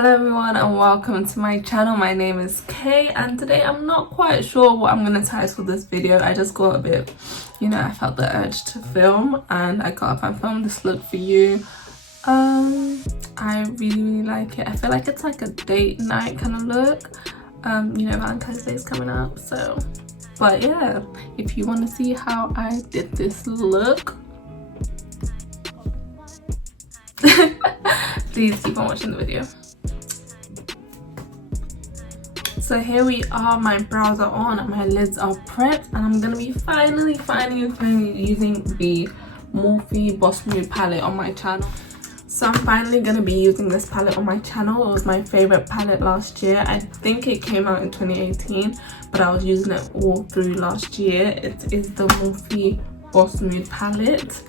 Hello everyone and welcome to my channel. My name is Kay and today I'm not quite sure what I'm going to title this video. I just got a bit, I felt the urge to film and I got up and filmed this look for you. I really like it. I feel like it's like a date night kind of look. Valentine's Day is coming up, so but yeah, if you want to see how I did this look, please keep on watching the video. So here we are, my brows are on and my lids are prepped, and I'm gonna be finally using the Morphe Boss Mood palette on my channel. So I'm finally gonna be using this palette on my channel. It was my favorite palette last year. I think it came out in 2018, but I was using it all through last year. It is the Morphe Boss Mood palette,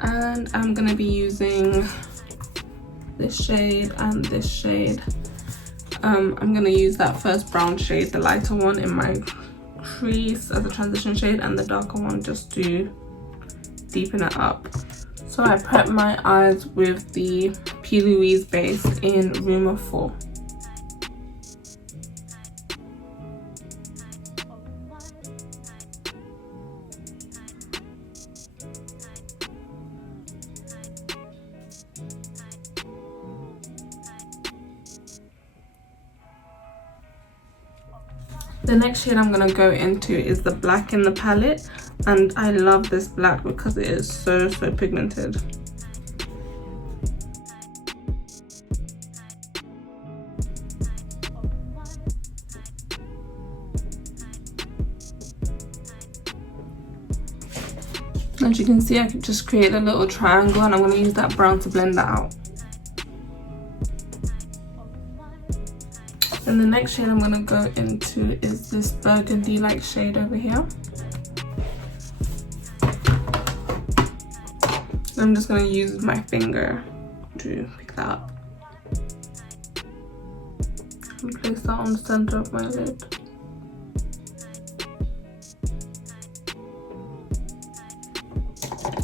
and I'm gonna be using this shade and this shade. I'm gonna use that first brown shade, the lighter one, in my crease as a transition shade, and the darker one just to deepen it up. So I prep my eyes with the P. Louise base in Room of 4. The next shade I'm gonna go into is the black in the palette, and I love this black because it is so pigmented. As you can see, I could just create a little triangle, and I'm gonna use that brown to blend that out. And the next shade I'm gonna go into is this burgundy like shade over here. I'm just gonna use my finger to pick that up and place that on the center of my lid.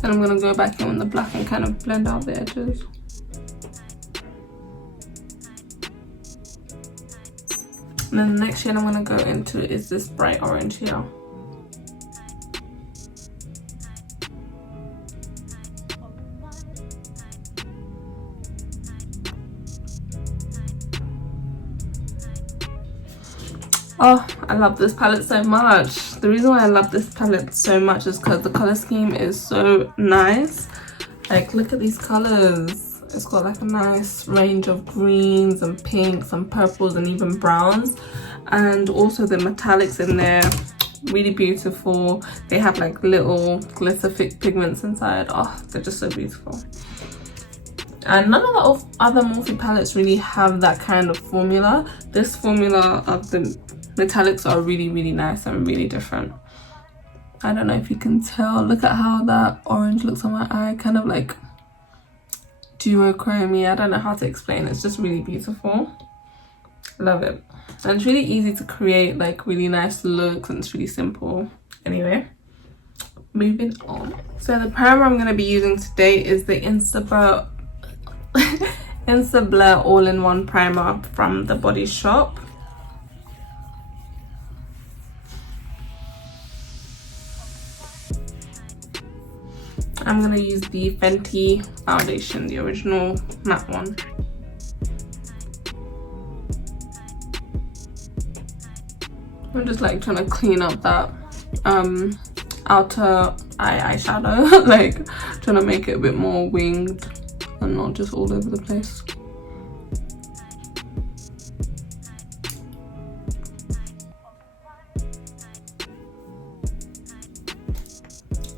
And I'm gonna go back in with the black and kind of blend out the edges. And then the next shade I'm gonna go into is this bright orange here. Oh, I love this palette so much. The reason why I love this palette so much is because the color scheme is so nice. Like, look at these colors. It's got like a nice range of greens and pinks and purples and even browns, and also the metallics in there, really beautiful. They have like little glitter pigments inside. Oh, they're just so beautiful. And none of the other Morphe palettes really have that kind of formula. This formula of the metallics are really nice and really different. I don't know if you can tell. Look at how that orange looks on my eye, kind of like duochrome. I don't know how to explain it. It's just really beautiful. Love it. And it's really easy to create like really nice looks, and it's really simple. Anyway, moving on. So the primer I'm going to be using today is the Instablur all-in-one primer from The Body Shop. I'm gonna use the Fenty foundation, the original matte one. I'm just like trying to clean up that outer eyeshadow, like trying to make it a bit more winged and not just all over the place.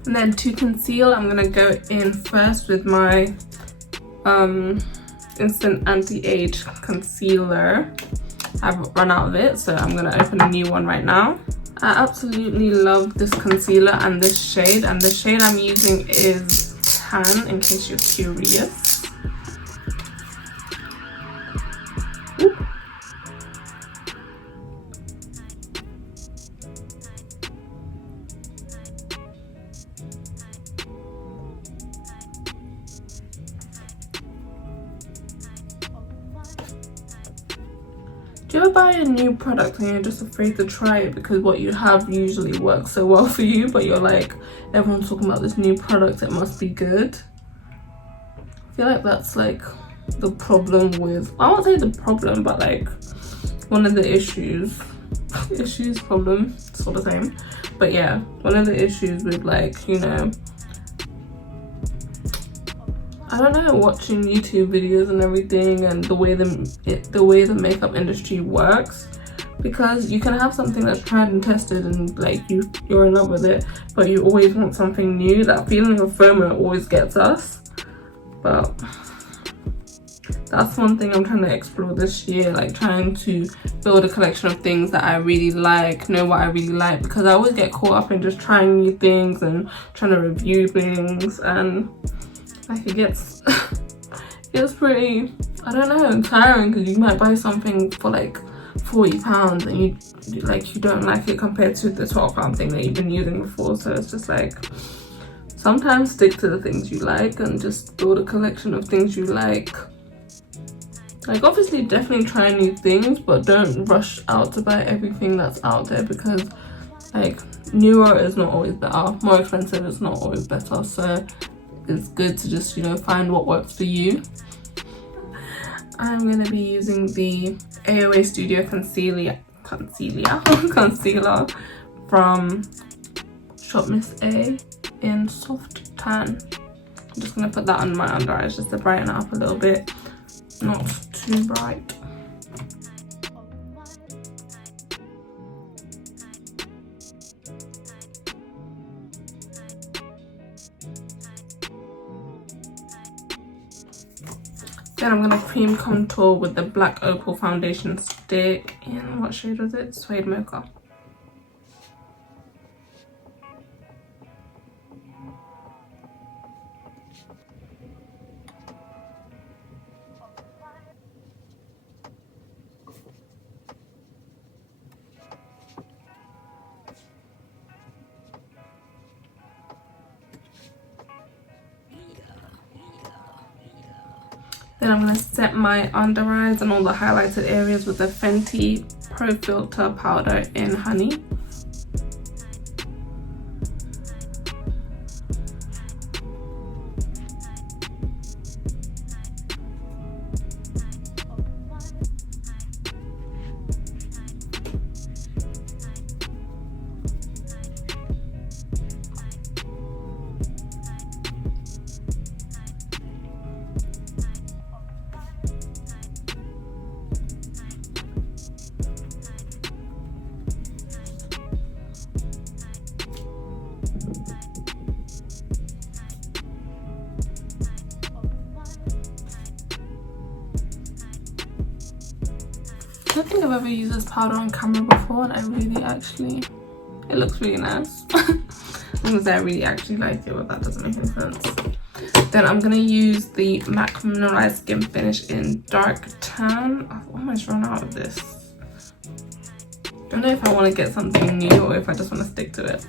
And then to conceal, I'm gonna go in first with my Instant Anti-Age Concealer. I've run out of it, so I'm gonna open a new one right now. I absolutely love this concealer and this shade, and the shade I'm using is Tan, in case you're curious. Ooh. Do you ever buy a new product and you're just afraid to try it because what you have usually works so well for you, but you're like, everyone's talking about this new product, it must be good? I feel like that's like the problem with, I won't say the problem, but like one of the issues, problem, it's all the same. But yeah, one of the issues with like, you know, I don't know, watching YouTube videos and everything, and the way the makeup industry works, because you can have something that's tried and tested and like you're in love with it, but you always want something new. That feeling of FOMO always gets us. But that's one thing I'm trying to explore this year, like trying to build a collection of things that I really like, know what I really like, because I always get caught up in just trying new things and trying to review things, and like it gets pretty, I don't know, tiring, because you might buy something for like £40 and you don't like it compared to the £12 thing that you've been using before. So it's just like, sometimes stick to the things you like and just build a collection of things you like. Like obviously definitely try new things, but don't rush out to buy everything that's out there, because like newer is not always better, more expensive is not always better. So it's good to just, you know, find what works for you. I'm going to be using the AOA Studio concealer from Shop Miss A in Soft Tan. I'm just going to put that on my under eyes just to brighten it up a little bit, not too bright. Then I'm going to cream contour with the Black Opal foundation stick in, what shade was it? Suede Mocha. Then I'm going to set my under eyes and all the highlighted areas with the Fenty Pro Filter powder in Honey. I don't think I've ever used this powder on camera before, and I really actually, it looks really nice. I'm gonna say I really actually like it, but that doesn't make any sense. Then I'm gonna use the MAC Mineralized Skin Finish in Dark Tan. I've almost run out of this. Don't know if I want to get something new or if I just want to stick to it.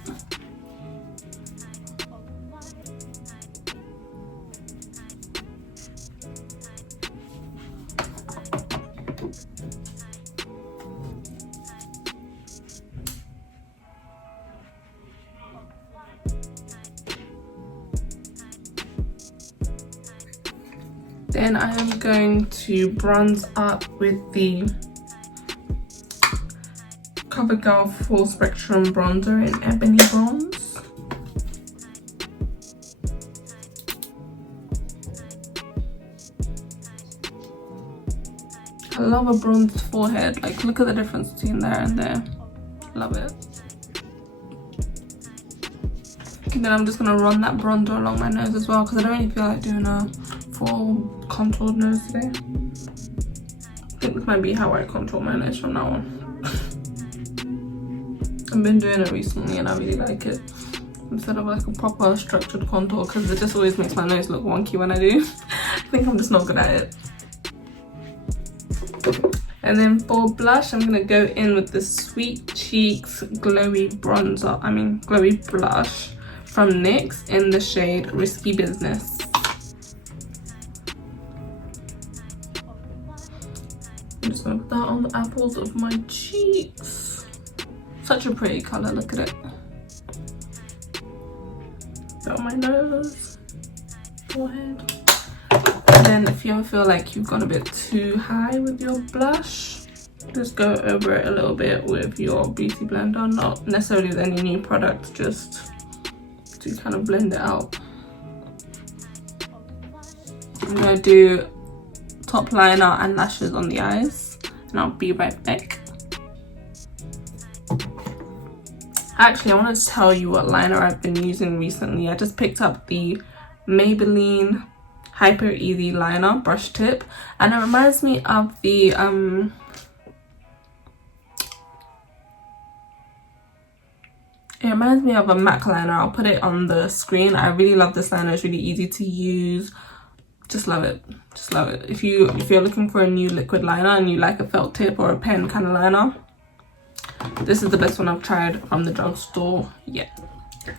Then I am going to bronze up with the CoverGirl Full Spectrum Bronzer in Ebony Bronze. I love a bronzed forehead. Like, look at the difference between there and there. Love it. And then I'm just going to run that bronzer along my nose as well, because I don't really feel like doing a full contoured nose today. I think this might be how I contour my nose from now on. I've been doing it recently and I really like it, instead of like a proper structured contour, because it just always makes my nose look wonky when I do. I think I'm just not good at it. And then for blush, I'm gonna go in with the Sweet Cheeks glowy blush from NYX in the shade Risky Business. I'm just gonna put that on the apples of my cheeks. Such a pretty color, look at it. Put on my nose, forehead. And then if you ever feel like you've gone a bit too high with your blush, just go over it a little bit with your beauty blender, not necessarily with any new product, just to kind of blend it out. I'm gonna do top liner and lashes on the eyes, and I'll be right back. Actually, I wanted to tell you what liner I've been using recently. I just picked up the Maybelline Hyper Easy liner brush tip, and it reminds me of the it reminds me of a MAC liner. I'll put it on the screen. I really love this liner. It's really easy to use. Just love it. Just love it. If you're looking for a new liquid liner and you like a felt tip or a pen kind of liner, this is the best one I've tried from the drugstore yet.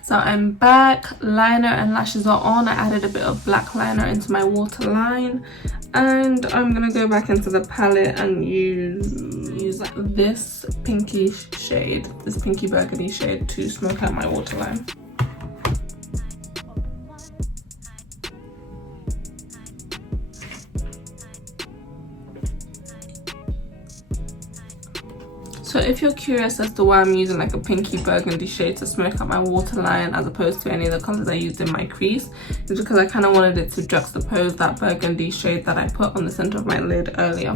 So I'm back. Liner and lashes are on. I added a bit of black liner into my waterline, and I'm gonna go back into the palette and use this pinky shade, this pinky burgundy shade, to smoke out my waterline. So if you're curious as to why I'm using like a pinky burgundy shade to smoke out my waterline as opposed to any of the colors I used in my crease, it's because I kind of wanted it to juxtapose that burgundy shade that I put on the center of my lid earlier.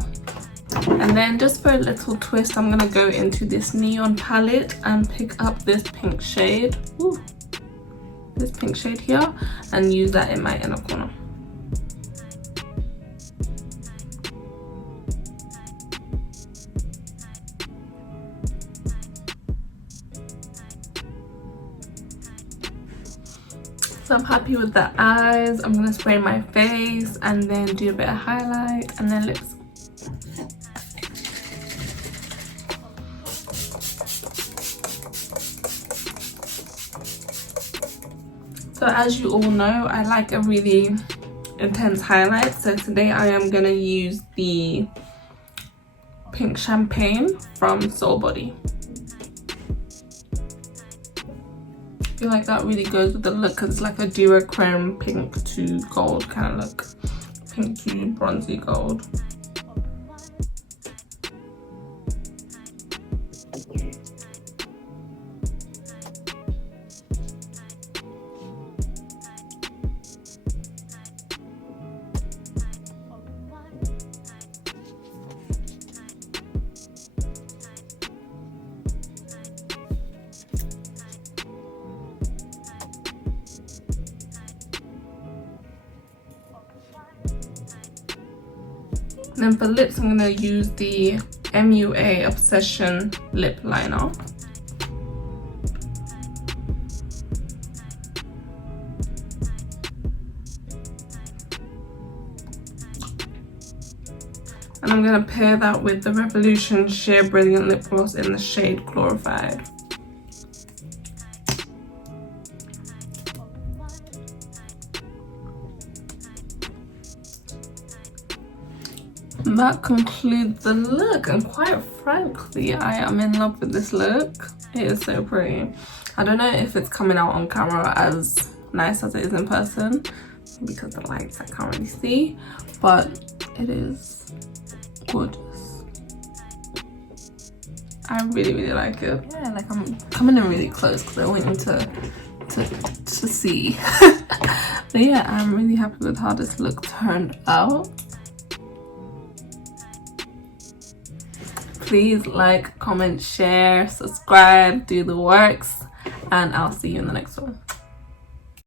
And then just for a little twist, I'm gonna go into this neon palette and pick up this pink shade, this pink shade here, and use that in my inner corner. So I'm happy with the eyes. I'm gonna spray my face and then do a bit of highlight and then lips. So as you all know, I like a really intense highlight. So today I am gonna use the Pink Champagne from Soul Body. I feel like that really goes with the look because it's like a duochrome pink to gold kind of look. Pink to bronzy gold. And then for lips, I'm going to use the MUA Obsession lip liner. And I'm going to pair that with the Revolution Sheer Brilliant Lip Gloss in the shade Glorified. And that concludes the look, and quite frankly, I am in love with this look. It is so pretty. I don't know if it's coming out on camera as nice as it is in person, because the lights I can't really see, but it is gorgeous. I really like it. Yeah, like I'm coming in really close because I want you to see. But yeah, I'm really happy with how this look turned out. Please like, comment, share, subscribe, do the works, and I'll see you in the next one.